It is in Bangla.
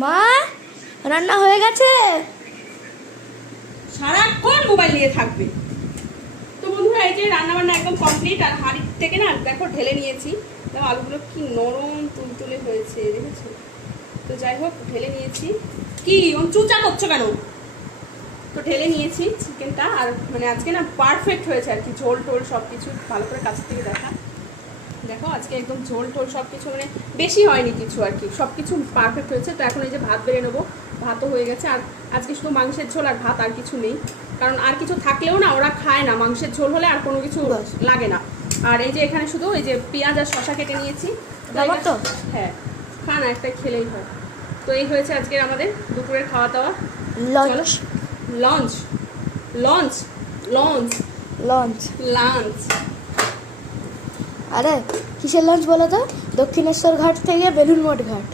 মা, রান্না হয়ে গেছে। সারাক্ষণ মোবাইল নিয়ে থাকবে। তো বন্ধুরা, এই যে রান্না বান্না একদম কমপ্লিট। আর হাঁড়ি থেকে না দেখো ঢেলে নিয়েছি। দেখো আলুগুলো কি নরম তুলতুলে হয়েছে, দেখেছো? তো যাই হোক, ঢেলে নিয়েছি। কি চুচা করছো কেন? তো ঢেলে নিয়েছি চিকেনটা। আর মানে আজকে না পারফেক্ট হয়েছে আর কি, ঝোল টোল সব কিছু ভালো করে কাছ থেকে দেখা। দেখো আজকে একদম ঝোল টোল সব কিছু মানে বেশি হয়নি কিছু আর কি, সব কিছু পারফেক্ট হয়েছে। তো এখন এই যে ভাত বেড়ে নেবো, ভাতও হয়ে গেছে। আর আজকে শুধু মাংসের ঝোল আর ভাত, আর কিছু নেই। কারণ আর কিছু থাকলেও না ওরা খায় না, মাংসের ঝোল হলে আর কোনো কিছু লাগে না। আর এই যে এখানে শুধু এই যে পেঁয়াজ আর শশা কেটে নিয়েছি। তো হ্যাঁ, খা না, একটা খেলেই হয়। তো এই হয়েছে আজকের আমাদের দুপুরের খাওয়া দাওয়া। Launch launch launch launch launch lunch. আরে কিসের লঞ্চ বলো তো? দক্ষিণেশ্বর ঘাট থেকে বেলুড় মঠ ঘাট।